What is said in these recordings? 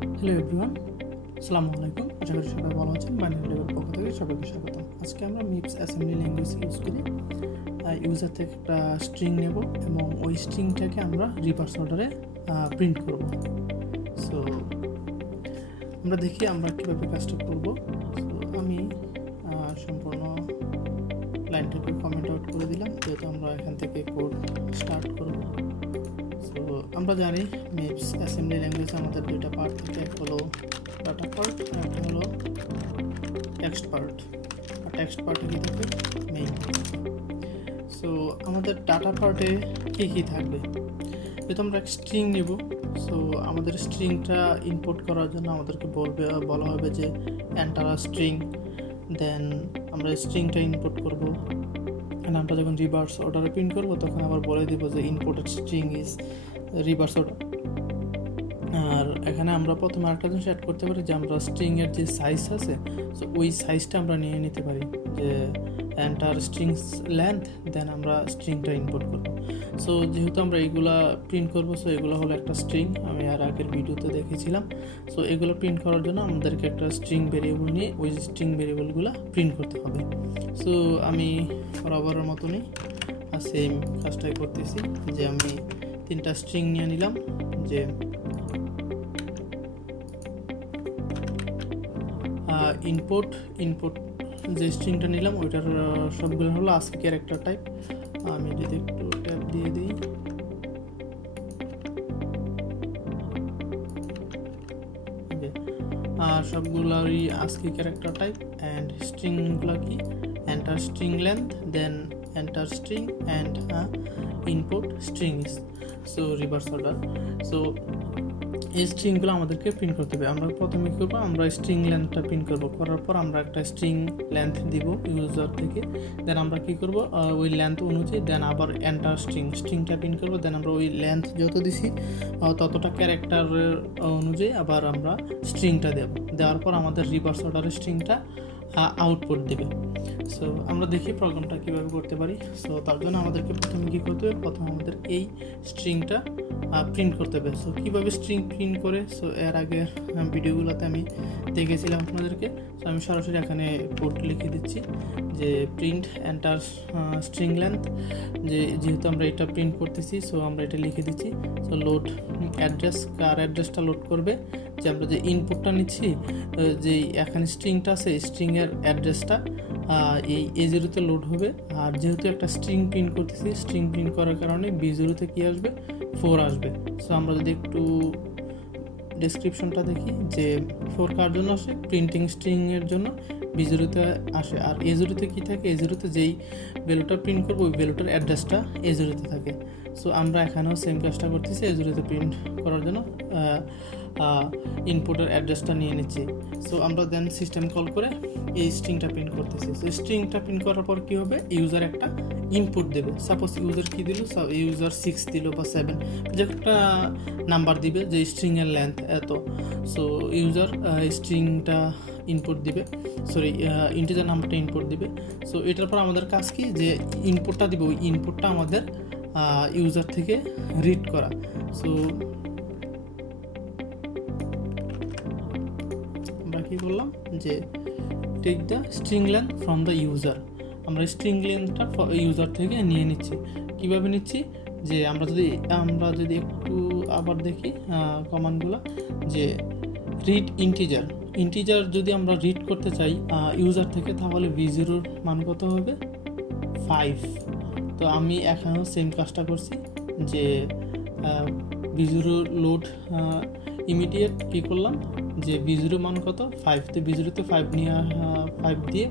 Hello everyone, আসসালামু আলাইকুম। আশা করি সবাই ভালো আছেন। বাইনারি লেভেল পক্ষ থেকে সবাইকে স্বাগতম। আজকে আমরা মিপস অ্যাসেম্বলি ল্যাঙ্গুয়েজ ইউজ করি ইউজার থেকে একটা স্ট্রিং নেব এবং ওই স্ট্রিংটাকে আমরা রিভার্স অর্ডারে প্রিন্ট করব। সো আমরা দেখি আমরা কীভাবে কাজটা করব। সো আমি সম্পূর্ণ লাইনটাকে কমেন্ট আউট করে দিলাম, যেহেতু আমরা এখান থেকে কোড স্টার্ট করব। সো আমরা জানি মিপস অ্যাসেম্বলি ল্যাঙ্গুয়েজে আমাদের দুইটা পার্ট থাকে, এক হলো ডাটা পার্ট আর একটা হলো টেক্সট পার্ট। আর টেক্সট পার্টে কী থাকে? মেইন। সো আমাদের ডাটা পার্টে কী কী থাকবে? যেহেতু আমরা স্ট্রিং নেব, সো আমাদের স্ট্রিংটা ইনপুট করার জন্য আমাদেরকে বলা হবে যে এন্টার আ স্ট্রিং। দেন আমরা স্ট্রিংটা ইনপুট করব। আমরা যখন রিভার্স অর্ডারে প্রিন্ট করব তখন আবার বলে দেবো যে inputted string is reverse order. আর এখানে আমরা প্রথমে আরেকটা জিনিস অ্যাড করতে পারি যে আমরা স্ট্রিংয়ের যে সাইজ আছে, সো ওই সাইজটা আমরা নিয়ে নিতে পারি যে এন্টার স্ট্রিংস লেন্থ, দেন আমরা স্ট্রিংটা ইনপুট করব। সো যেহেতু আমরা এইগুলা প্রিন্ট করবো, সো এগুলো হলো একটা স্ট্রিং, আমি আর আগের ভিডিওতে দেখেছিলাম। সো এগুলো প্রিন্ট করার জন্য আমাদেরকে একটা স্ট্রিং ভেরিয়েবল নিয়ে ওই স্ট্রিং ভেরিয়েবলগুলো প্রিন্ট করতে হবে। সো আমি বরাবরের মতনই সেম কাজটাই করতেছি, যে আমি 3টা স্ট্রিং নিয়ে নিলাম। যে ইনপুট যে স্ট্রিংটা নিলাম ওইটার সবগুলো হলো আস্কি ক্যারেক্টার টাইপ। আমি যদি একটু ট্যাব দিয়ে দিই, সবগুলোরই আস্কি ক্যারেক্টার টাইপ। অ্যান্ড স্ট্রিংগুলো কি? Enter string length, then enter string and input string is so reverse order. So এই স্ট্রিংগুলো আমাদেরকে প্রিন্ট করতে হবে। আমরা প্রথমে কী করবো? আমরা স্ট্রিং লেন্থটা প্রিন্ট করবো। করার পর আমরা একটা স্ট্রিং লেন্থ দিব ইউজার থেকে। দেন আমরা কী করব? ওই লেন্থ অনুযায়ী দেন আবার এন্টার স্ট্রিংটা প্রিন্ট করবো। দেন আমরা ওই লেন্থ যত দিছি ততটা ক্যারেক্টারের অনুযায়ী আবার আমরা স্ট্রিংটা দেওয়ার পর আমাদের রিভার্স অর্ডারের স্ট্রিংটা আউটপুট দেবে। সো আমরা দেখি প্রোগ্রামটা কীভাবে করতে পারি। সো তার জন্য আমাদেরকে প্রথমে কী করতে হবে? প্রথমে আমাদের এই স্ট্রিংটা প্রিন্ট করতে হবে। সো কীভাবে স্ট্রিং প্রিন্ট করে, সো এর আগে ভিডিওগুলোতে আমি দেখেছিলাম আপনাদেরকে। সো আমি সরাসরি এখানে কোড লিখে দিচ্ছি যে প্রিন্ট এন্টার স্ট্রিং লেন্থ। যেহেতু আমরা এটা প্রিন্ট করতেছি, সো আমরা এটা লিখে দিচ্ছি। সো লোড অ্যাড্রেস, কার অ্যাড্রেসটা লোড করবে? যে আমরা যে ইনপুটটা নিচ্ছি, যে এখানে স্ট্রিংটা আছে, স্ট্রিংয়ের অ্যাড্রেসটা এই A0-তে লোড হবে। আর যেহেতু একটা স্ট্রিং প্রিন্ট করতেছি, স্ট্রিং প্রিন্ট করার কারণে B0-তে কী আসবে? 4 আসবে। সো আমরা যদি একটু ডেসক্রিপশনটা দেখি যে 4 কার জন্য আসে? প্রিন্টিং স্ট্রিংয়ের জন্য B0-তে আসে। আর A0-তে কী থাকে? A0-তে যেই ভ্যালুটা প্রিন্ট করবো ওই ভ্যালুটার অ্যাড্রেসটা A0-তে থাকে। সো আমরা এখানেও সেম কাজটা করতেছি, A0-তে প্রিন্ট করার জন্য ইনপুটের অ্যাড্রেসটা নিয়ে নিচ্ছি। সো আমরা দেন সিস্টেম কল করে এই স্ট্রিংটা প্রিন্ট করতেছি। সো স্ট্রিংটা প্রিন্ট করার পর কী হবে? ইউজার একটা ইনপুট দেবে। সাপোজ ইউজার কী দিল? ইউজার 6 দিল বা 7, যে একটা নাম্বার দিবে যে স্ট্রিংয়ের লেন্থ এত। সো ইউজার স্ট্রিংটা ইনপুট দিবে, ইন্টিজার নাম্বারটা ইনপুট দিবে। সো এটার পর আমাদের কাজ কি? যে ইনপুটটা দিব, ওই ইনপুটটা আমাদের ইউজার থেকে রিড করা। সো আমরা কী করলাম? যে take the string length from the user. আমরা স্ট্রিং লেন্থটা ইউজার থেকে নিয়ে নিচ্ছি। কীভাবে নিচ্ছি? যে আমরা যদি একটু আবার দেখি কমান্ডগুলো, যে রিড ইন্টিজার যদি আমরা রিড করতে চাই ইউজার থেকে, তাহলে V0-র মান কত হবে? 5। তো আমি এখানেও সেম কাজটা করছি, যে V0 লোড ইমিডিয়েট কী করলাম? যে B0 মান কত? 5। তো B0-তে 5 দিয়ে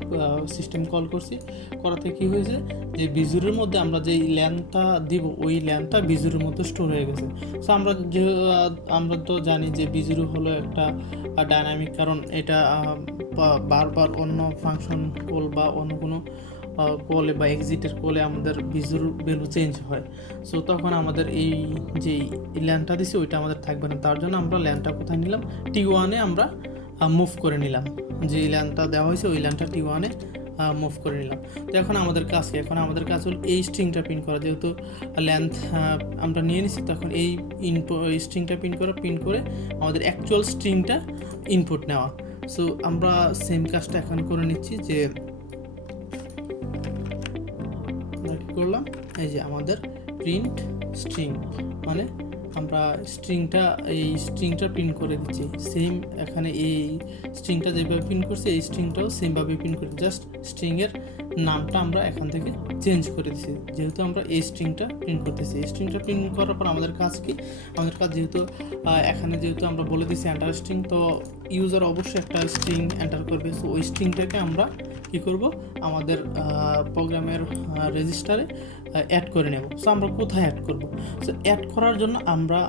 সিস্টেম কল করছি। করাতে কী হয়েছে? যে B0-র মধ্যে আমরা যেই ল্যান্থটা দিব ওই ল্যান্থটা B0-র মধ্যে স্টোর হয়ে গেছে। সো আমরা তো জানি যে B0 হলো একটা ডাইনামিক, কারণ এটা বারবার অন্য ফাংশন কল বা অন্য কোনো কলে বা এক্সিটের কলে আমাদের B0 ভ্যালু চেঞ্জ হয়। সো তখন আমাদের এই যে ল্যান্থটা দিছি ওইটা আমাদের থাকবে না। তার জন্য আমরা ল্যান্থটা কোথায় নিলাম? T1-এ আমরা মুভ করে নিলাম। যে ল্যান্থটা দেওয়া হয়েছে ওই ল্যান্থটা T1-এ মুভ করে নিলাম। তো এখন আমাদের কাজ কি? এখন আমাদের কাজ হলো এই স্ট্রিংটা প্রিন্ট করা। যেহেতু লেন্থ আমরা নিয়ে নিছি, তখন এই স্ট্রিংটা প্রিন্ট করে আমাদের অ্যাকচুয়াল স্ট্রিংটা ইনপুট নেওয়া। সো আমরা সেম কাজটা এখন করে নিচ্ছি, যে আমরা কী করলাম, এই যে আমাদের প্রিন্ট স্ট্রিং, মানে আমরা স্ট্রিংটা প্রিন্ট করে দিচ্ছি। সেম এখানে এই স্ট্রিংটা যেভাবে প্রিন্ট করছে এই স্ট্রিংটাও সেমভাবে প্রিন্ট করে, জাস্ট স্ট্রিংয়ের নামটা আমরা এখান থেকে চেঞ্জ করে দিচ্ছি, যেহেতু আমরা এই স্ট্রিংটা প্রিন্ট করতেছি। এই স্ট্রিংটা প্রিন্ট করার পর আমাদের কাজ কি? আমাদের কাজ যেহেতু এখানে আমরা বলে দিচ্ছি এন্টার স্ট্রিং, তো ইউজার অবশ্যই একটা স্ট্রিং এন্টার করবে। সো ওই স্ট্রিংটাকে আমরা কী করব, আমাদের প্রোগ্রামের রেজিস্টারে অ্যাড করে নেব। সো আমরা কোথায় অ্যাড করব? সো অ্যাড করার জন্য আমরা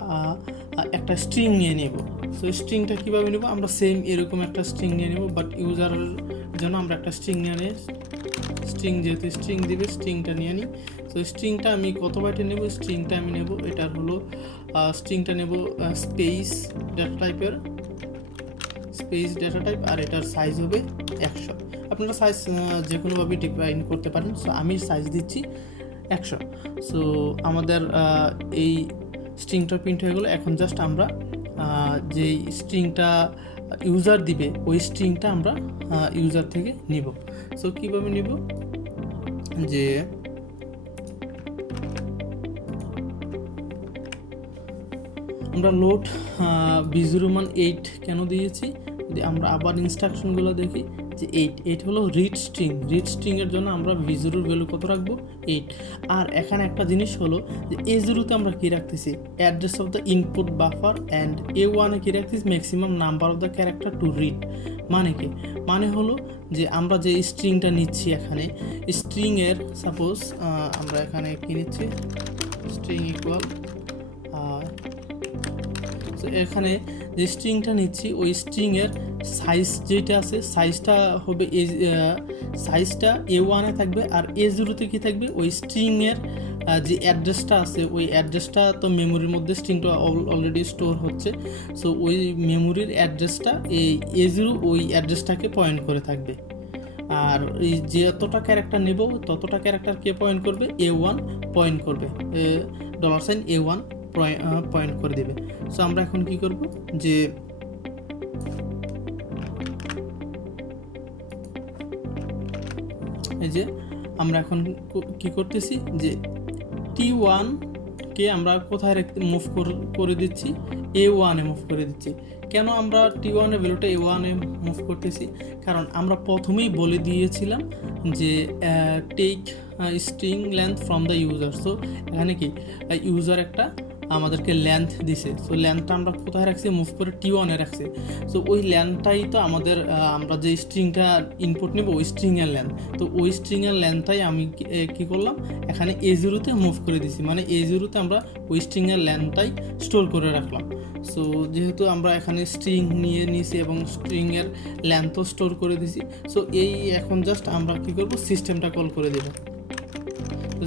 একটা স্ট্রিং নিয়ে নেব। সো স্ট্রিংটা কীভাবে নেব? আমরা সেম এরকম একটা স্ট্রিং নিয়ে নেব, বাট ইউজারের জন্য আমরা একটা স্ট্রিং নিয়ে নিই। স্ট্রিং যেহেতু স্ট্রিং দিবে, স্ট্রিংটা নিয়ে নিই। সো স্ট্রিংটা আমি কত বাইটে নেব? স্ট্রিংটা আমি নেব, এটার হলো স্ট্রিংটা নেব স্পেস ডেটা টাইপ, আর এটার সাইজ হবে 100। আপনারা সাইজ যে কোনোভাবে ডিফাইন করতে পারেন। সো আমি সাইজ দিচ্ছি 100। সো আমাদের এই স্ট্রিংটা প্রিন্ট হয়ে গেলো। এখন জাস্ট আমরা যেই স্ট্রিংটা ইউজার দিবে ওই স্ট্রিংটা আমরা ইউজার থেকে নিব। সো কীভাবে নিব, যে আমরা লোড v0 কেন দিয়েছি, যদি আমরা আবার ইনস্ট্রাকশনগুলো দেখি, যে 8 হলো রিড স্ট্রিংয়ের জন্য আমরা v0 ভ্যালু কত রাখবো? 8। আর এখানে একটা জিনিস হলো যে a0-তে আমরা কী রাখতেছি? Address of the input buffer, and a1-এ কী রাখতেছি? Maximum number of the character to read. মানে কি? মানে হলো যে আমরা যে স্ট্রিংটা নিচ্ছি, এখানে স্ট্রিংয়ের সাপোজ আমরা এখানে কী নিচ্ছি, স্ট্রিং ইকুয়াল, তো এখানে যে স্ট্রিংটা নিচ্ছি ওই স্ট্রিংয়ের সাইজ যেটা আছে, সাইজটা হবে সাইজটা a1-এ থাকবে, আর a0-তে কী থাকবে? ওই স্ট্রিংয়ের যে অ্যাড্রেসটা আছে ওই অ্যাড্রেসটা তো মেমোরির মধ্যে স্ট্রিংটা অলরেডি স্টোর হচ্ছে। সো ওই মেমোরির অ্যাড্রেসটা এই a0 ওই অ্যাড্রেসটাকে পয়েন্ট করে থাকবে। আর এই যতটা ক্যারেক্টার নেব ততটা ক্যারেক্টার কে পয়েন্ট করবে? a1 পয়েন্ট করবে, $a1 পয়েন্ট করে দেবে। সো আমরা এখন কি করব, যে এই যে আমরা এখন কি করতেছি, যে T1 কে আমরা কোথায় মুভ করে দিচ্ছি? a1-এ মুভ করে দিচ্ছি। কেন আমরা T1 এর ভ্যালুটা a1-এ মুভ করতেছি? কারণ আমরা প্রথমেই বলে দিয়েছিলাম যে take string length from the user. So এখানে কি ইউজার একটা আমাদেরকে লেন্থ দিছে। সো লেন্থটা আমরা কোথায় রাখছি? মুভ করে T1-এ রাখছি। সো ওই লেন্থটাই তো আমাদের আমরা যে স্ট্রিংটা ইনপুট নেব ওই স্ট্রিংয়ের লেন্থ। তো ওই স্ট্রিংয়ের লেন্থটাই আমি কী করলাম, এখানে a0-তে মুভ করে দিছি। মানে a0-তে আমরা ওই স্ট্রিংয়ের লেন্থটাই স্টোর করে রাখলাম। সো যেহেতু আমরা এখানে স্ট্রিং নিয়ে নিয়েছি এবং স্ট্রিংয়ের লেন্থও স্টোর করে দিছি, সো এই এখন জাস্ট আমরা কী করব, সিস্টেমটা কল করে দেব।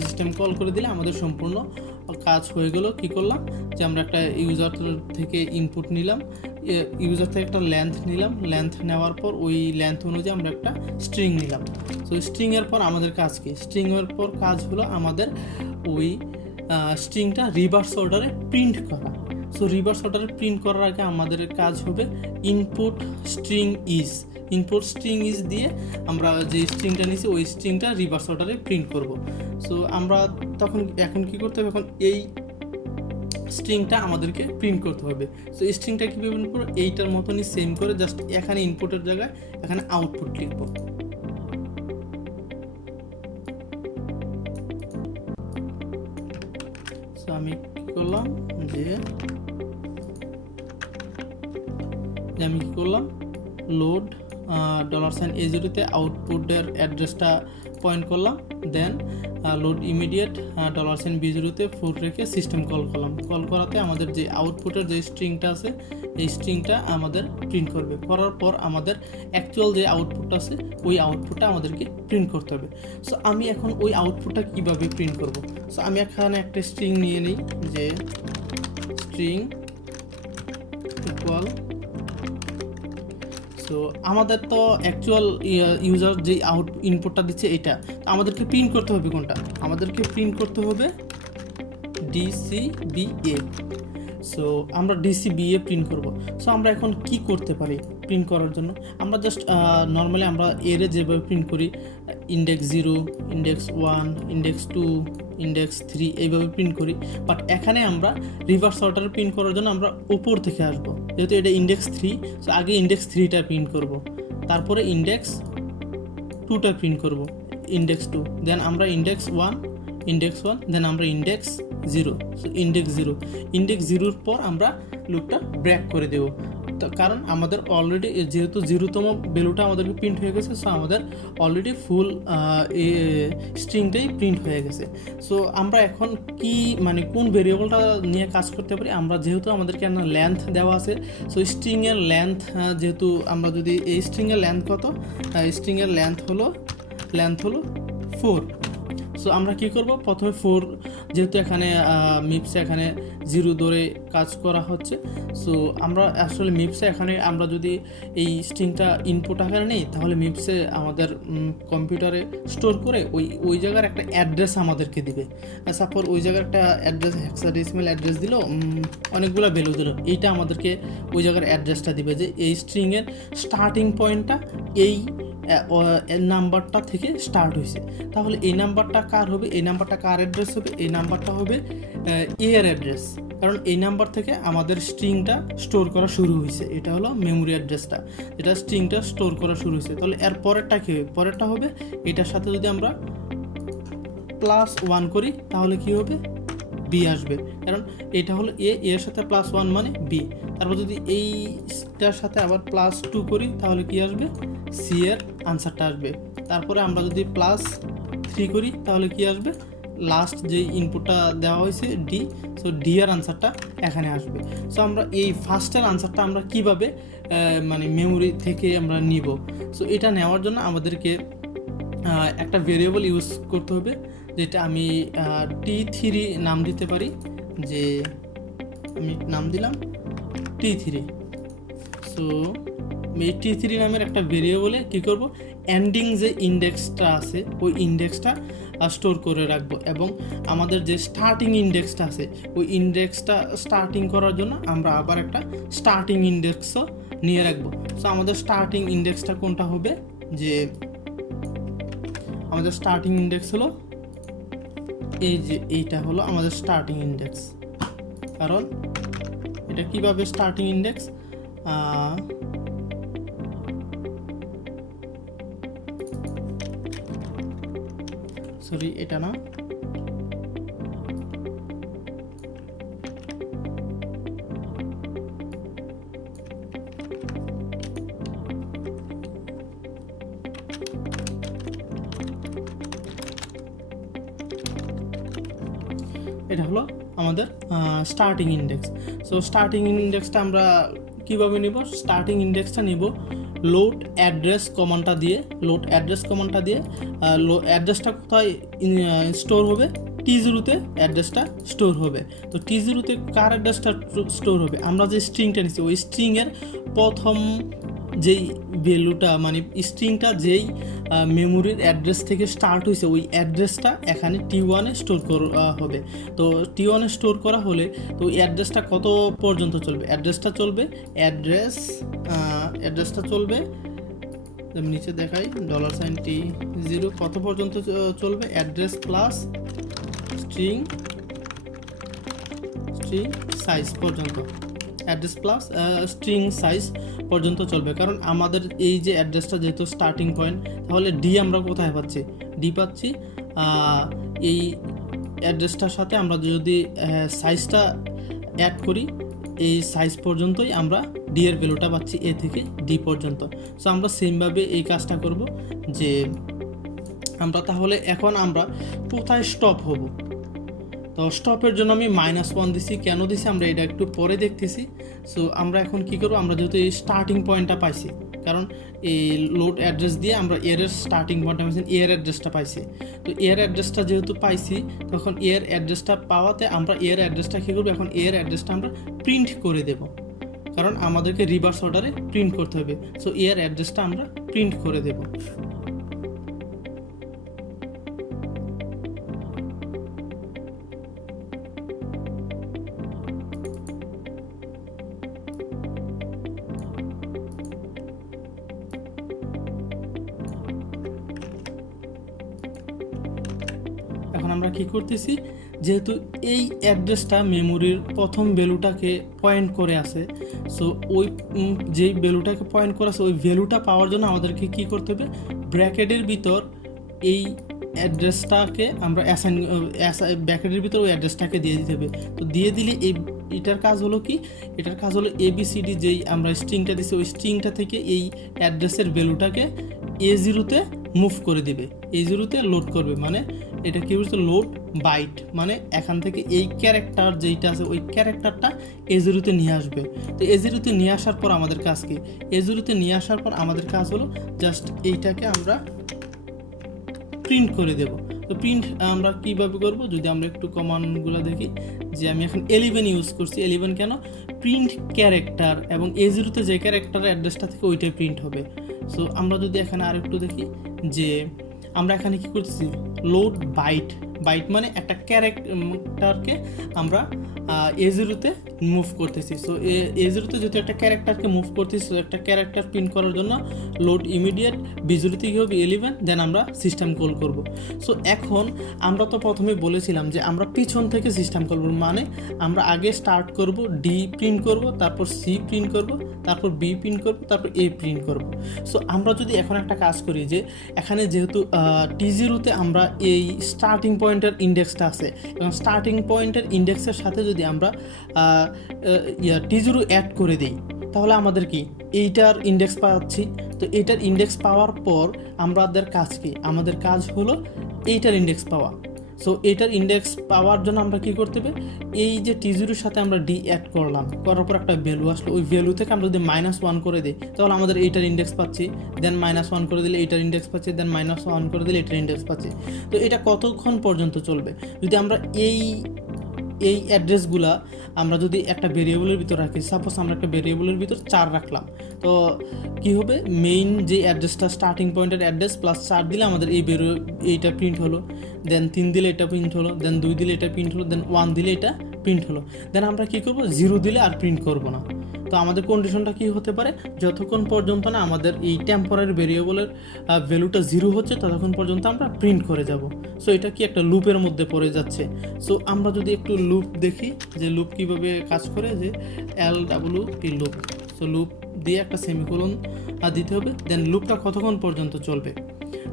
সিস্টেম কল করে দিলে আমাদের সম্পূর্ণ কাজ হয়ে গেল। কি করলাম, যে আমরা একটা ইউজার থেকে ইনপুট নিলাম, ইউজার থেকে একটা লেন্থ নিলাম, লেন্থ নেওয়ার পর ওই লেন্থ অনুযায়ী আমরা একটা স্ট্রিং নিলাম। সো স্ট্রিংয়ের পর আমাদের কাজ কি? স্ট্রিংয়ের পর কাজ হলো আমাদের ওই স্ট্রিংটা রিভার্স অর্ডারে প্রিন্ট করা। সো রিভার্স অর্ডারে প্রিন্ট করার আগে আমাদের কাজ হবে ইনপুট স্ট্রিং ইজ দিয়ে আমরা যে স্ট্রিংটা নিয়েছি ওই স্ট্রিংটা রিভার্স অর্ডারে প্রিন্ট করব। সো আমরা এখন কি করতে হবে, এখন এই স্ট্রিংটা আমাদেরকে প্রিন্ট করতে হবে। সো এই স্ট্রিংটা কীভাবে প্রিন্ট করবো? এইটার মতনই সেম করে জাস্ট এখানে ইনপুটের জায়গায় এখানে আউটপুট লিখব। সো আমি কী করলাম, যে আমি কী করলাম, লোড $a0-তে আউটপুটের অ্যাড্রেসটা পয়েন্ট করলাম, দেন লোড ইমিডিয়েট $b0-তে ফুল রেখে সিস্টেম কল করাতে আমাদের যে আউটপুটের যে স্ট্রিংটা আছে এই স্ট্রিংটা আমাদের প্রিন্ট করবে। করার পর আমাদের অ্যাকচুয়াল যে আউটপুট আছে ওই আউটপুটটা আমাদেরকে প্রিন্ট করতে হবে। সো আমি এখন ওই আউটপুটটা কীভাবে প্রিন্ট করব? সো আমি এখানে একটা স্ট্রিং নিয়ে নিই, যে স্ট্রিং ইকুয়াল সো আমাদের তো অ্যাকচুয়াল ইউজার যে ইনপুটটা দিচ্ছে এটা, তো আমাদেরকে প্রিন্ট করতে হবে কোনটা? আমাদেরকে প্রিন্ট করতে হবে DCBA। সো আমরা DCBA প্রিন্ট করব। সো আমরা এখন কি করতে পারি প্রিন্ট করার জন্য? আমরা জাস্ট নর্মালি আমরা এরে যেভাবে প্রিন্ট করি, ইন্ডেক্স 0, ইন্ডেক্স 1, ইন্ডেক্স 2, ইন্ডেক্স 3 এইভাবে প্রিন্ট করি। বাট এখানে আমরা রিভার্স অর্ডারে প্রিন্ট করার জন্য আমরা উপর থেকে আসবো, যেহেতু এটা ইন্ডেক্স 3। সো আগে ইন্ডেক্স 3টা প্রিন্ট করব, তারপরে ইন্ডেক্স 2টা প্রিন্ট করব, ইন্ডেক্স 2, দেন আমরা ইন্ডেক্স 1, দেন আমরা ইন্ডেক্স 0। সো ইন্ডেক্স 0 পর আমরা লুপটা ব্রেক করে দেব, তো কারণ আমাদের অলরেডি যেহেতু 0তম ভ্যালুটা আমাদেরকে প্রিন্ট হয়ে গেছে, সো আমাদের অলরেডি ফুল স্ট্রিংটাই প্রিন্ট হয়ে গেছে। সো আমরা এখন কি মানে কোন ভেরিয়েবলটা নিয়ে কাজ করতে পারি? আমরা যেহেতু আমাদেরকে একটা লেন্থ দেওয়া আছে, সো স্ট্রিংয়ের লেন্থ যেহেতু আমরা যদি এই স্ট্রিংয়ের লেন্থ কত, স্ট্রিংয়ের লেন্থ হলো 4। সো আমরা কি করব, প্রথমে 4, যেহেতু এখানে মিপসে এখানে 0 ধরে কাজ করা হচ্ছে, সো আমরা আসলে মিপসে এখানে আমরা যদি এই স্ট্রিংটা ইনপুট আকারে নেই, তাহলে মিপসে আমাদের কম্পিউটারে স্টোর করে ওই জায়গার একটা অ্যাড্রেস আমাদেরকে দিবে। সাপোজ ওই জায়গার একটা অ্যাড্রেস, হেক্সাডেসিমাল অ্যাড্রেস দিল, অনেকগুলো ভ্যালু দিল, এইটা আমাদেরকে ওই জায়গার অ্যাড্রেসটা দিবে যে এই স্ট্রিংয়ের স্টার্টিং পয়েন্টটা এই নাম্বারটা থেকে স্টার্ট হয়েছে। তাহলে এই নাম্বারটা কার হবে? এই নাম্বারটা কার অ্যাড্রেস হবে? এই নাম্বারটা হবে এর অ্যাড্রেস, কারণ এই নাম্বার থেকে আমাদের স্ট্রিংটা স্টোর করা শুরু হয়েছে। এটা হলো মেমোরি অ্যাড্রেসটা, যেটা স্ট্রিংটা স্টোর করা শুরু হয়েছে। তাহলে এর পরেরটা কী হবে? পরেরটা হবে এটার সাথে যদি আমরা +1 করি, তাহলে কি হবে? বি আসবে, কারণ এটা হলো এর সাথে +1 মানে বি। তারপর যদি এইটার সাথে আবার +2 করি, তাহলে কি আসবে? সি এর আনসারটা আসবে। তারপরে আমরা যদি +3 করি, তাহলে কি আসবে? লাস্ট যে ইনপুটটা দেওয়া হয়েছে ডি, সো ডি এর আনসারটা এখানে আসবে। সো আমরা এই ফার্স্টের আনসারটা আমরা কিভাবে মানে মেমোরি থেকে আমরা নিব? সো এটা নেওয়ার জন্য আমাদেরকে একটা ভেরিয়েবল ইউজ করতে হবে, যেটা আমি T3 নাম দিতে পারি, যে আমি নাম দিলাম T3। সো আমি T3 নামের একটা ভেরিয়েবলে কী করব, এন্ডিং যে ইন্ডেক্সটা আছে ওই ইন্ডেক্সটা স্টোর করে রাখবো, এবং আমাদের যে স্টার্টিং ইন্ডেক্সটা আছে ওই ইন্ডেক্সটা স্টার্টিং করার জন্য আমরা আবার একটা স্টার্টিং ইন্ডেক্সও নিয়ে রাখবো। সো আমাদের স্টার্টিং ইন্ডেক্সটা কোনটা হবে? যে আমাদের স্টার্টিং ইন্ডেক্স হলো এই যে এইটা হলো আমাদের স্টার্টিং ইন্ডেক্স। কারণ এটা কিভাবে স্টার্টিং ইন্ডেক্স, সরি এটা না, এটা হলো আমাদের স্টার্টিং ইন্ডেক্স। সো স্টার্টিং ইন্ডেক্সটা আমরা কীভাবে নিব? স্টার্টিং ইন্ডেক্সটা নিব লোড অ্যাড্রেস কমান্ডটা দিয়ে। অ্যাড্রেসটা কোথায় স্টোর হবে? T0-তে অ্যাড্রেসটা স্টোর হবে। তো T0-তে কার অ্যাড্রেসটা স্টোর হবে? আমরা যে স্ট্রিংটা নিচ্ছি ওই স্ট্রিংয়ের প্রথম যেই ভ্যালুটা, মানে স্ট্রিংটা যেই মেমোরির অ্যাড্রেস থেকে স্টার্ট হয়েছে ওই অ্যাড্রেসটা এখানে T1-এ স্টোর করা হবে। তো T1-এ স্টোর করা হলে তো ওই অ্যাড্রেসটা কত পর্যন্ত চলবে? অ্যাড্রেসটা চলবে আমি নিচে দেখাই, $T0 কত পর্যন্ত চলবে? অ্যাড্রেস প্লাস স্ট্রিং সাইজ পর্যন্ত, অ্যাড্রেস প্লাস স্ট্রিং সাইজ পর্যন্ত চলবে। কারণ আমাদের এই যে অ্যাড্রেসটা যেহেতু স্টার্টিং পয়েন্ট, তাহলে ডি আমরা কোথায় পাচ্ছি? ডি পাচ্ছি এই অ্যাড্রেসটার সাথে আমরা যদি সাইজটা অ্যাড করি, এই সাইজ পর্যন্তই আমরা ডি এর ভ্যালুটা পাচ্ছি, এ থেকে ডি পর্যন্ত। সো আমরা সেমভাবে এই কাজটা করব, যে আমরা তাহলে এখন আমরা কোথায় স্টপ হব? তো স্টপের জন্য আমি -1 দিছি। কেন দিছি আমরা এটা একটু পরে দেখতেছি। সো আমরা এখন কি করব? আমরা যেহেতু এই স্টার্টিং পয়েন্টটা পাইছি, কারণ এই লোড অ্যাড্রেস দিয়ে আমরা এর স্টার্টিং পয়েন্টটা পাইছি, এর অ্যাড্রেসটা পাইছি। তো এর অ্যাড্রেসটা যেহেতু পাইছি, তখন এর অ্যাড্রেসটা পাওয়াতে আমরা এর অ্যাড্রেসটা কী করবো? এখন এর অ্যাড্রেসটা আমরা প্রিন্ট করে দেব। কারণ আমাদেরকে রিভার্স অর্ডারে প্রিন্ট করতে হবে। সো এর অ্যাড্রেসটা আমরা প্রিন্ট করে দেব। এখন আমরা কি করতেছি, যেহেতু এই অ্যাড্রেসটা মেমোরির প্রথম ভ্যালুটাকে পয়েন্ট করে আছে, সো ওই যেই ভ্যালুটাকে পয়েন্ট করে আছে ওই ভ্যালুটা পাওয়ার জন্য আমাদেরকে কি করতে হবে, ব্র্যাকেটের ভিতর এই অ্যাড্রেসটাকে আমরা ব্র্যাকেটের ভিতর ওই অ্যাড্রেসটাকে দিয়ে দিতে হবে। তো দিয়ে দিলে এটার কাজ হলো কি, এটার কাজ হলো ABCD যেই আমরা স্ট্রিংটা দিচ্ছি ওই স্ট্রিংটা থেকে এই অ্যাড্রেসের ভ্যালুটাকে A0-তে মুভ করে দিবে, A0-তে লোড করবে। মানে এটা কি বলছে, লোড বাইট, মানে এখান থেকে এই ক্যারেক্টার যেইটা আছে ওই ক্যারেক্টারটা A0-তে নিয়ে আসবে। তো A0-তে নিয়ে আসার পর আমাদের কাজ কি, A0-তে নিয়ে আসার পর আমাদের কাজ হলো জাস্ট এইটাকে আমরা প্রিন্ট করে দেব। তো প্রিন্ট আমরা কীভাবে করব, যদি আমরা একটু কমান্ডগুলো দেখি, যে আমি এখন 11 ইউজ করছি। 11 কেন, প্রিন্ট ক্যারেক্টার এবং A0-তে যে ক্যারেক্টারের অ্যাড্রেসটা থেকে ওইটাই প্রিন্ট হবে। সো আমরা যদি এখানে আরেকটু দেখি, যে আমরা এখানে কি করতেছি, লোড বাইট, বাইট মানে একটা ক্যারেক্টারকে আমরা A0-তে মুভ করতেছি। সো A0-তে যেহেতু একটা ক্যারেক্টারকে মুভ করতেছি, একটা ক্যারেক্টার প্রিন্ট করার জন্য লোড ইমিডিয়েট B0-তে কী হবে 11, দেন আমরা সিস্টেম কল করব। সো এখন আমরা তো প্রথমে বলেছিলাম যে আমরা পিছন থেকে সিস্টেম কল করব, মানে আমরা আগে স্টার্ট করব, D প্রিন্ট করব, তারপর C প্রিন্ট করব, তারপর B প্রিন্ট করব, তারপর A প্রিন্ট করব। সো আমরা যদি এখন একটা কাজ করি, যে এখানে যেহেতু T0-তে আমরা এই স্টার্টিং পয়েন্টের ইন্ডেক্সটা আছে, এবং স্টার্টিং পয়েন্টের ইন্ডেক্সের সাথে যদি আমরা T0 অ্যাড করে দিই, তাহলে আমাদের কি এইটার ইন্ডেক্স পাচ্ছি। তো এইটার ইন্ডেক্স পাওয়ার পর আমাদের কাজ কি, আমাদের কাজ হলো এইটার ইন্ডেক্স পাওয়া। সো এইটার ইন্ডেক্স পাওয়ার জন্য আমরা কি করতে হবে, এই যে T0-র সাথে আমরা D অ্যাড করলাম, করার পর একটা ভ্যালু আসলো, ওই ভ্যালু থেকে আমরা যদি -1 করে দিই, তাহলে আমাদের এইটার ইন্ডেক্স পাচ্ছি, দেন -1 করে দিলে এইটার ইন্ডেক্স পাচ্ছি, দেন -1 করে দিলে এইটার ইন্ডেক্স পাচ্ছি। তো এটা কতক্ষণ পর্যন্ত চলবে, যদি আমরা এই অ্যাড্রেসগুলা আমরা যদি একটা ভেরিয়েবলের ভিতর রাখি, সাপোজ আমরা একটা ভেরিয়েবলের ভিতর 4 রাখলাম, তো কি হবে, মেইন যে অ্যাড্রেসটা স্টার্টিং পয়েন্টের অ্যাড্রেস প্লাস 4 দিলে আমাদের এইটা প্রিন্ট হলো, দেন 3 দিলে এটা প্রিন্ট হলো, দেন 2 দিলে এটা প্রিন্ট হলো, দেন 1 দিলে এটা প্রিন্ট হলো। দেন আমরা কি করব, 0 দিলে আর প্রিন্ট করব না। তো আমাদের কন্ডিশনটা কি হতে পারে, যতক্ষণ পর্যন্ত না আমাদের এই টেম্পোরারি ভেরিয়েবলের ভ্যালুটা 0 হচ্ছে ততক্ষণ পর্যন্ত আমরা প্রিন্ট করে যাব। সো এটা কি একটা লুপের মধ্যে পড়ে যাচ্ছে। সো আমরা যদি একটু লুপ দেখি, যে লুপ কিভাবে কাজ করে, যে LWP লুপ। সো লুপ দিয়ে একটা সেমিকোলন দিতে হবে, দেন লুপটা কতক্ষণ পর্যন্ত চলবে।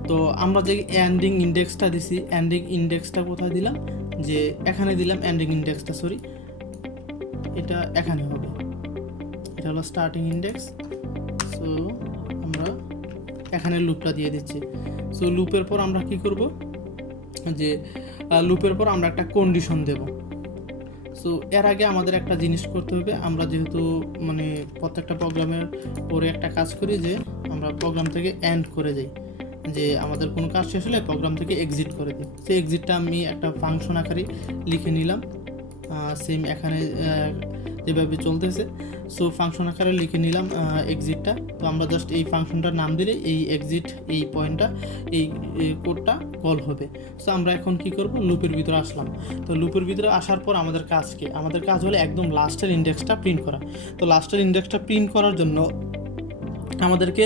তো আমরা যে এন্ডিং ইন্ডেক্সটা দিছি, এন্ডিং ইন্ডেক্সটা কোথায় দিলাম, যে এখানে দিলাম এন্ডিং ইন্ডেক্সটা, সরি এটা এখানে হবে, এটা হলো স্টার্টিং ইন্ডেক্স। সো আমরা এখানে লুপটা দিয়ে দিচ্ছি। সো লুপের পর আমরা কি করব, যে লুপের পর আমরা একটা কন্ডিশন দেব। সো এর আগে আমাদের একটা জিনিস করতে হবে, আমরা যেহেতু মানে প্রত্যেকটা প্রোগ্রামের পরে একটা কাজ করি, যে আমরা প্রোগ্রাম থেকে এন্ড করে যাই, যে আমাদের কোনো কাজ শেষ হলে প্রোগ্রাম থেকে এক্সিট করে দিই। সেই এক্সিটটা আমি একটা ফাংশন আকারে লিখে নিলাম, সেম এখানে যেভাবে চলতেছে। সো ফাংশন আকারে লিখে নিলাম এক্সিটটা। তো আমরা জাস্ট এই ফাংশনটার নাম দিলে এই এক্সিট, এই পয়েন্টটা, এই কোডটা কল হবে। সো আমরা এখন কি করব, লুপের ভিতরে আসলাম। তো লুপের ভিতরে আসার পর আমাদের কাজ কি, আমাদের কাজ হলো একদম লাস্টের ইন্ডেক্সটা প্রিন্ট করা। তো লাস্টের ইন্ডেক্সটা প্রিন্ট করার জন্য আমাদেরকে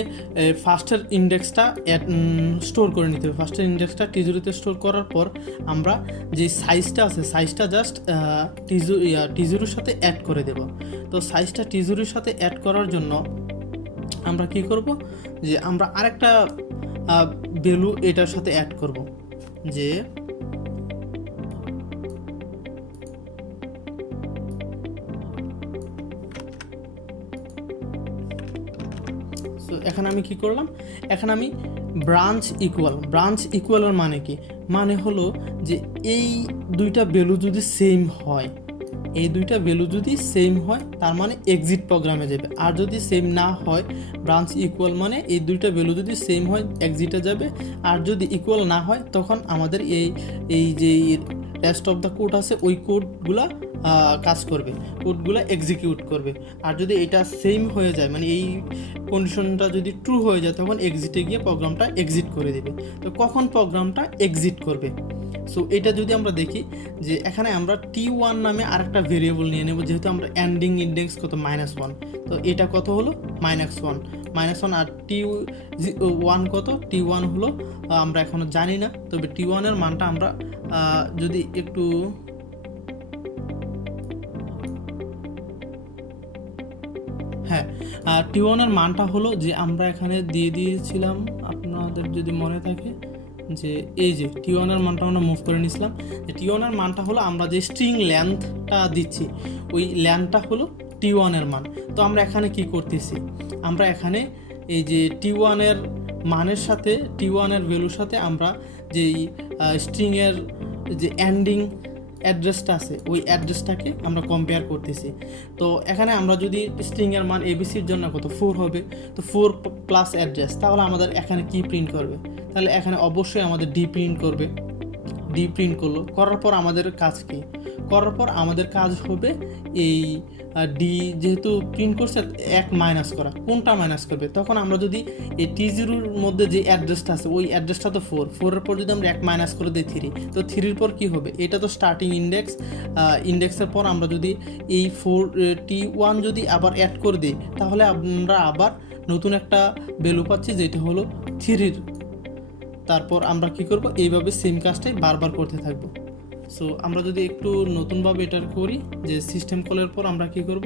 ফার্স্টের ইন্ডেক্সটা স্টোর করে নিতে হবে। ফার্স্টের ইন্ডেক্সটা T0-তে স্টোর করার পর আমরা যে সাইজটা আছে, সাইজটা জাস্ট T0-র সাথে অ্যাড করে দেব। তো সাইজটা T0-র সাথে অ্যাড করার জন্য আমরা কি করব, যে আমরা আরেকটা ভ্যালু এটার সাথে অ্যাড করব, যে এখানে আমি কি করলাম, এখানে আমি ব্রাঞ্চ ইকুয়ালের মানে কি, মানে হলো যে এই দুইটা ভ্যালু যদি সেম হয়, এই দুইটা ভ্যালু যদি সেম হয় তার মানে এক্সিট প্রোগ্রামে যাবে। আর যদি সেম না হয়, ব্রাঞ্চ ইকুয়াল মানে এই দুইটা ভ্যালু যদি সেম হয় এক্সিটে যাবে, আর যদি ইকুয়াল না হয় তখন আমাদের এই যে রেস্ট অফ দ্য কোড আছে ওই কোডগুলা কাজ করবে, কোডগুলো এক্সিকিউট করবে। আর যদি এটা সেম হয়ে যায়, মানে এই কন্ডিশনটা যদি ট্রু হয়ে যায়, তখন এক্সিটে গিয়ে প্রোগ্রামটা এক্সিট করে দেবে। তো কখন প্রোগ্রামটা এক্সিট করবে? সো এটা যদি আমরা দেখি যে এখানে আমরা T1 নামে আরেকটা ভেরিয়েবল নিয়ে নেব, যেহেতু আমরা এন্ডিং ইন্ডেক্স কত -1, তো এটা কত হলো -1 আর T1 কত, T1 হলো আমরা এখনো জানি না, তবে T1 এর মানটা আমরা যদি একটু T1 এর মানটা হলো যে আমরা এখানে দিয়ে দিয়েছিলাম, আপনাদের যদি মনে থাকে যে এই যে T1 এর মানটা আমরা মুভ করে নিয়েছিলাম, যে T1 এর মানটা হলো আমরা যে স্ট্রিং লেন্থটা দিচ্ছি ওই লেন্থটা হলো T1 এর মান। তো আমরা এখানে কি করতেছি, আমরা এখানে এই যে T1 এর মানের সাথে, T1 এর ভ্যালুর সাথে আমরা যেই স্ট্রিংয়ের যে এন্ডিং অ্যাড্রেসটা আছে ওই অ্যাড্রেসটাকে আমরা কম্পেয়ার করতেছি। তো এখানে আমরা যদি স্ট্রিংয়ের মান এবিসির জন্য কত 4 হবে, তো 4 প্লাস অ্যাড্রেস, তাহলে আমাদের এখানে কি প্রিন্ট করবে? তাহলে এখানে অবশ্যই আমাদের ডি প্রিন্ট করবে। ডি প্রিন্ট করলো, করার পর আমাদের কাজ কি? করার পর আমাদের কাজ হবে এই ডি যেহেতু প্রিন্ট করছে এক মাইনাস করা, কোনটা মাইনাস করবে? তখন আমরা যদি এই T0 মধ্যে যে অ্যাড্রেসটা আছে ওই অ্যাড্রেসটা তো 4 পর যদি আমরা এক মাইনাস করে দিই 3, তো 3 পর কি হবে? এটা তো স্টার্টিং ইন্ডেক্সের পর আমরা যদি এই T1 যদি আবার অ্যাড করে দিই, তাহলে আমরা আবার নতুন একটা ভ্যালু পাচ্ছি যেটা হলো 3। তারপর আমরা কি করব? এইভাবে সেম কাজটাই বারবার করতে থাকবো। সো আমরা যদি একটু নতুনভাবে এটা করি, যে সিস্টেম কলের পর আমরা কি করব,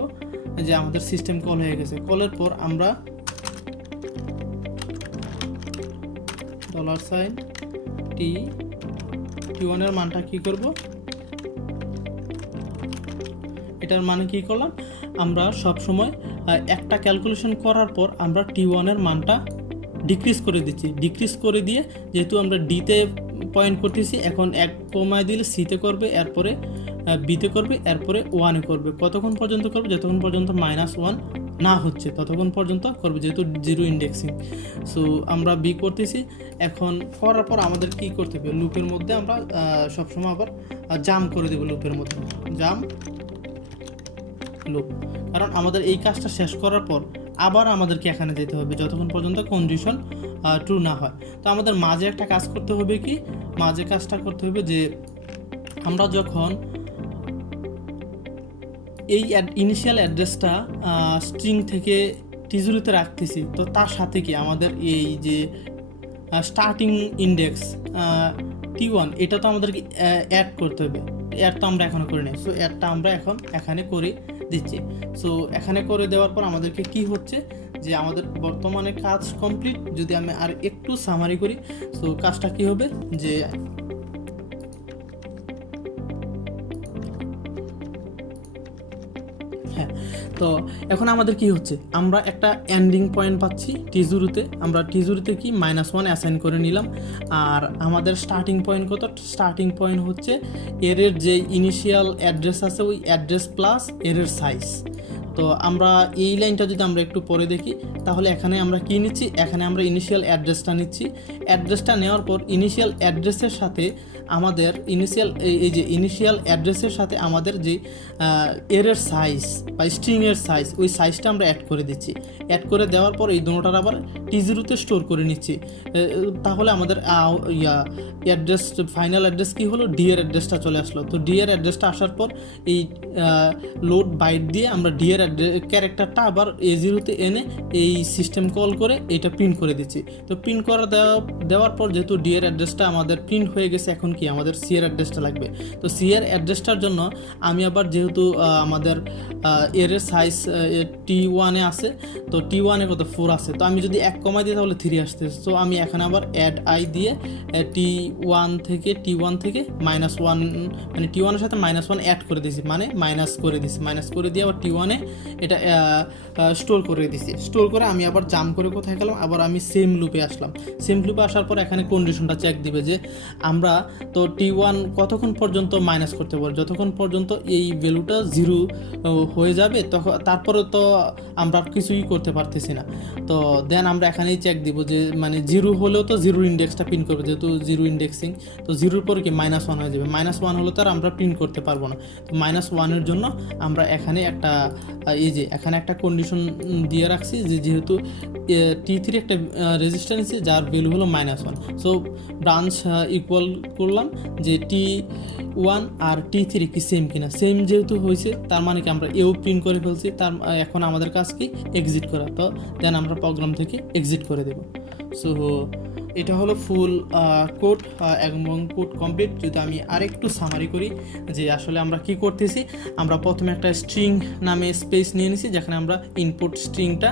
যে আমাদের সিস্টেম কল হয়ে গেছে, কলের পর আমরা $T1 এর মানটা কি করব, এটার মানে কি করলাম, আমরা সব সময় একটা ক্যালকুলেশন করার পর আমরা T1 এর মানটা ডিক্রিজ করে দিচ্ছি। ডিক্রিজ করে দিয়ে যেহেতু আমরা ডিতে পয়েন্ট করতেছি, এখন এক কমায় দিলে সিতে করবে, এরপরে বিতে করবে, এরপরে ওয়ানে করবে। কতক্ষণ পর্যন্ত করবে? যতক্ষণ পর্যন্ত -1 না হচ্ছে ততক্ষণ পর্যন্ত করবে, যেহেতু 0 ইন্ডেক্সিং। সো আমরা বি করতেছি। এখন করার পর আমাদের কি করতে হবে? লুপের মধ্যে আমরা সবসময় আবার জাম্প করে দেবো, লুপের মধ্যে জাম্প লুপ, কারণ আমাদের এই কাজটা শেষ করার পর আবার আমাদেরকে এখানে যেতে হবে যতক্ষণ পর্যন্ত কন্ডিশন ট্রু না হয়। তো আমাদের মাঝে একটা কাজ করতে হবে, কি মাঝে কাজটা করতে হবে যে আমরা যখন এই ইনিশিয়াল অ্যাড্রেসটা স্ট্রিং থেকে T0-তে রাখতেছি, তো তার সাথে কি আমাদের এই যে স্টার্টিং ইন্ডেক্স T1 এটা তো আমাদেরকে অ্যাড করতে হবে। অ্যাড তো আমরা এখনও করি নাই, সো অ্যাডটা আমরা এখন এখানে করে দিচ্ছি। সো এখানে করে দেওয়ার পর আমাদেরকে কি হচ্ছে, যে আমাদের বর্তমানে কাজ কমপ্লিট। যদি আমি আর একটু সামারি করি, সো কাজটা কি হবে, যে তো এখন আমাদের কি হচ্ছে, আমরা একটা এন্ডিং পয়েন্ট পাচ্ছি T0-তে। আমরা T0-তে কি -1 অ্যাসাইন করে নিলাম, আর আমাদের স্টার্টিং পয়েন্ট কত? স্টার্টিং পয়েন্ট হচ্ছে এর যে ইনিশিয়াল অ্যাড্রেস আছে ওই অ্যাড্রেস প্লাস এর সাইজ। তো আমরা এই লাইনটা যদি আমরা একটু পরে দেখি, তাহলে এখানে আমরা কি নিচ্ছি, এখানে আমরা ইনিশিয়াল অ্যাড্রেসটা নিচ্ছি। অ্যাড্রেসটা নেওয়ার পর ইনিশিয়াল অ্যাড্রেসের সাথে আমাদের ইনিশিয়াল অ্যাড্রেসের সাথে আমাদের যে এরের সাইজ বা স্ট্রিংয়ের সাইজ, ওই সাইজটা আমরা অ্যাড করে দিচ্ছি। অ্যাড করে দেওয়ার পর এই দুটোটার আবার T0-তে স্টোর করে নিচ্ছি। তাহলে আমাদের অ্যাড্রেস, ফাইনাল অ্যাড্রেস কি হলো, ডি এর অ্যাড্রেসটা চলে আসলো। তো ডি এর অ্যাড্রেসটা আসার পর এই লোড বাইট দিয়ে আমরা ডি এর ক্যারেক্টারটা আবার A0-তে এনে এই সিস্টেম কল করে এটা প্রিন্ট করে দিচ্ছি। তো প্রিন্ট করে দেওয়ার পর যেহেতু ডি এর অ্যাড্রেসটা আমাদের প্রিন্ট হয়ে গেছে, এখন কি আমাদের সি এর অ্যাড্রেসটা লাগবে। তো সি এর অ্যাড্রেসটার জন্য আমি আবার যেহেতু আমাদের এর সাইজ T1-এ আছে, তো T1-এ কত 4 আছে, তো আমি যদি 1 কমাই দিই তাহলে 3 আসতে। তো আমি এখানে আবার অ্যাড আই দিয়ে T1 থেকে -1, মানে T1-এর সাথে -1 অ্যাড করে দিয়েছি, মানে মাইনাস করে দিয়েছি। মাইনাস করে দিয়ে আবার T1-এ এটা স্টোর করে দিছি। স্টোর করে আমি আবার জাম্প করে কোথায় গেলাম, আবার আমি সেম লুপে আসলাম। সেম লুপে আসার পর এখানে কন্ডিশনটা চেক দিবে যে আমরা তো T1 কতক্ষণ পর্যন্ত মাইনাস করতে পারবো, যতক্ষণ পর্যন্ত এই ভ্যালুটা 0 হয়ে যাবে তখন, তারপরে তো আমরা কিছুই করতে পারতেছি না। তো দেন আমরা এখানেই চেক দিব যে মানে 0 হলেও তো 0 ইন্ডেক্সটা প্রিন্ট করবে, যেহেতু 0 ইন্ডেক্সিং, তো 0-র পরে কি -1 হয়ে যাবে। -1 হলে তো আর আমরা প্রিন্ট করতে পারবো না। তো -1-এর জন্য আমরা এখানে একটা এই যে এখানে একটা কন্ডিশন দিয়ে রাখছি যে যেহেতু T3 একটা রেজিস্ট্যান্স যার ভ্যালু হলো -1, সো ব্রাঞ্চ ইকুয়াল করলাম যে T1 আর T3 কি সেম কিনা। সেম যেহেতু হয়েছে তার মানে কি আমরা এও প্রিন্ট করে ফেলছি। তার এখন আমাদের কাজ কি এক্সিট করা। তো দেন আমরা প্রোগ্রাম থেকে এক্সিট করে দেব। সো এটা হলো ফুল কোড এবং কোড কমপ্লিট। যদি আমি আরেকটু সামারি করি যে আসলে আমরা কি করতেছি, আমরা প্রথমে একটা স্ট্রিং নামে স্পেস নিয়ে নিছি যেখানে আমরা ইনপুট স্ট্রিংটা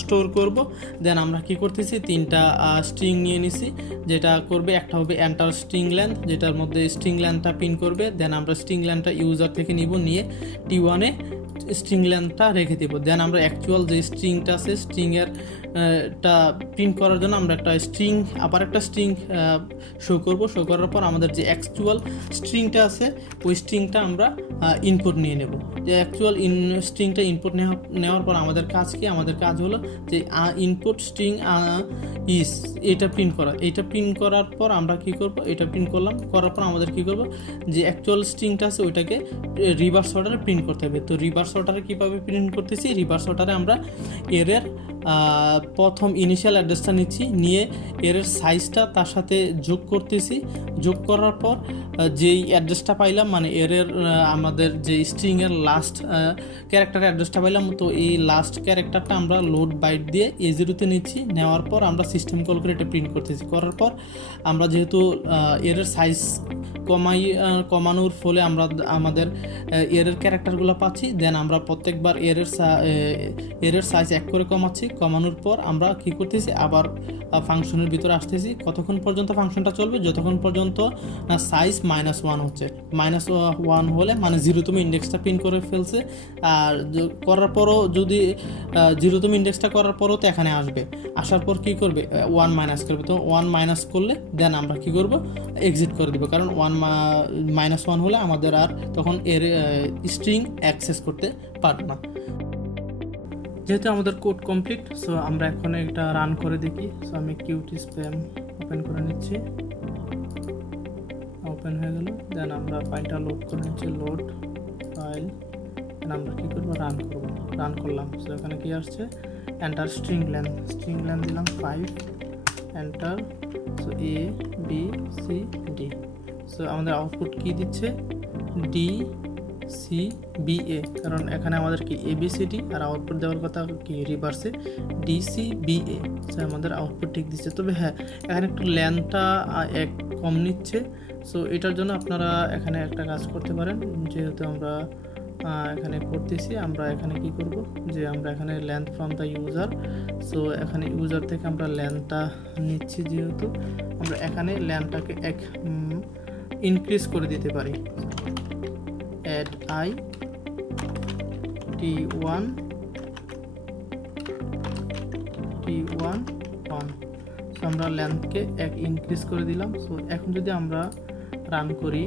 স্টোর করব। দেন আমরা কি করতেছি, 3টা স্ট্রিং নিয়ে নিছি, যেটা করবে একটা হবে এন্টার স্ট্রিং লেন্থ, যেটার মধ্যে স্ট্রিং লেন্থটা প্রিন্ট করবে। দেন আমরা স্ট্রিং লেন্থটা ইউজার থেকে নিব, নিয়ে T1-এ স্ট্রিং লেন্থটা রেখে দেবো। দেন আমরা অ্যাকচুয়াল যে স্ট্রিংটা আছে স্ট্রিংয়ের টা প্রিন্ট করার জন্য আমরা একটা স্ট্রিং আবার একটা স্ট্রিং শো করব। শো করার পর আমাদের যে অ্যাকচুয়াল স্ট্রিংটা আছে ওই স্ট্রিংটা আমরা ইনপুট নিয়ে নেব। যে অ্যাকচুয়াল স্ট্রিংটা ইনপুট নেওয়ার পর আমাদের কাজ কি, আমাদের কাজ হলো যে ইনপুট স্ট্রিং ইস এটা প্রিন্ট করা। এটা প্রিন্ট করার পর আমরা কি করব, এটা প্রিন্ট করলাম, করার পর আমাদের কি করব, যে অ্যাকচুয়াল স্ট্রিংটা আছে ওইটাকে রিভার্স অর্ডারে প্রিন্ট করতে হবে। তো রিভার্স অর্ডারে কীভাবে প্রিন্ট করতেছি, রিভার্স অর্ডারে আমরা এরের প্রথম ইনিশিয়াল অ্যাড্রেসটা নিচ্ছি, নিয়ে এরের সাইজটা তার সাথে যোগ করতেছি। যোগ করার পর যেই অ্যাড্রেসটা পাইলাম, মানে এরের আমাদের যে স্ট্রিংয়ের লাস্ট ক্যারেক্টারের অ্যাড্রেসটা পাইলাম, তো এই লাস্ট ক্যারেক্টারটা আমরা লোড বাইট দিয়ে A0-তে নিচ্ছি। নেওয়ার পর আমরা সিস্টেম কল করে এটা প্রিন্ট করতেছি। করার পর আমরা যেহেতু এরের সাইজ কমানোর ফলে আমরা আমাদের এরের ক্যারেক্টারগুলো পাচ্ছি, দেন আমরা প্রত্যেকবার এরের সাইজ 1 করে কমাচ্ছি। কমানোর পর আমরা কি করতেছি, আবার ফাংশনের ভিতরে আসতেছি। কতক্ষণ পর্যন্ত ফাংশনটা চলবে, যতক্ষণ পর্যন্ত না সাইজ -1 হচ্ছে। -1 হলে মানে 0তম ইন্ডেক্সটা প্রিন্ট করে ফেলছে। আর করার পরও যদি 0তম ইন্ডেক্সটা করার পরও তো এখানে আসবে, আসার পর কি করবে, 1 মাইনাস করবে। তো 1 মাইনাস করলে দেন আমরা কি করব, এক্সিট করে দিব, কারণ 1 হলে আমাদের আর তখন এর স্ট্রিং অ্যাক্সেস করতে পারবে না। যেহেতু আমাদের কোড কমপ্লিট, সো আমরা এখন এটা রান করে দেখি। সো আমি কিউটি স্প্যাম ওপেন করে নিচ্ছি, ওপেন হয়ে গেল। দেন আমরা ফাইলটা লোড করে নিচ্ছি, লোড ফাইল। দেন আমরা কী করবো, রান করবো। রান করলাম। সো এখানে কি আসছে, এন্টার স্ট্রিং লেন্থ দিলাম 5, এন্টার। So A-B-C-D। সো আমাদের আউটপুট কি দিচ্ছে, DCBA, কারণ এখানে আমাদের কি ABCD আর আউটপুট দেওয়ার কথা কি রিভার্সে DCBA। সো আমাদের আউটপুট ঠিক দিচ্ছে। তবে হ্যাঁ, এখানে একটু লেন্থটা কম নিচ্ছে। সো এটার জন্য আপনারা এখানে একটা কাজ করতে পারেন, যেহেতু আমরা এখানে করতেছি, আমরা এখানে কি করব, যে আমরা এখানে length from the user. So এখানে ইউজার থেকে আমরা লেন্থটা নিচ্ছি, যেহেতু আমরা এখানে লেন্থটাকে ইনক্রিজ করে দিতে পারি। add I T1 1। সো আমরা লেন্থকে ইনক্রিজ করে দিলাম। সো এখন যদি আমরা রান করি,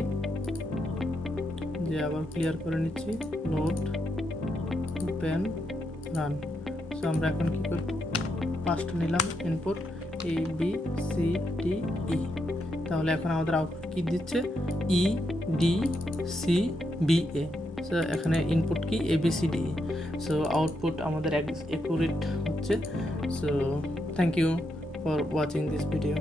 যে আবার ক্লিয়ার করে নিচ্ছি, লোড, ওপেন, রান। সো আমরা এখন কি করব, ফার্স্ট নিলাম ইনপুট ABCDE। তাহলে এখন আমাদের আউটপুট কি দিচ্ছে, EDCBA। সো এখানে ইনপুট কি ABCDE। সো আউটপুট আমাদের অ্যাকুরেট হচ্ছে। So thank you for watching this video.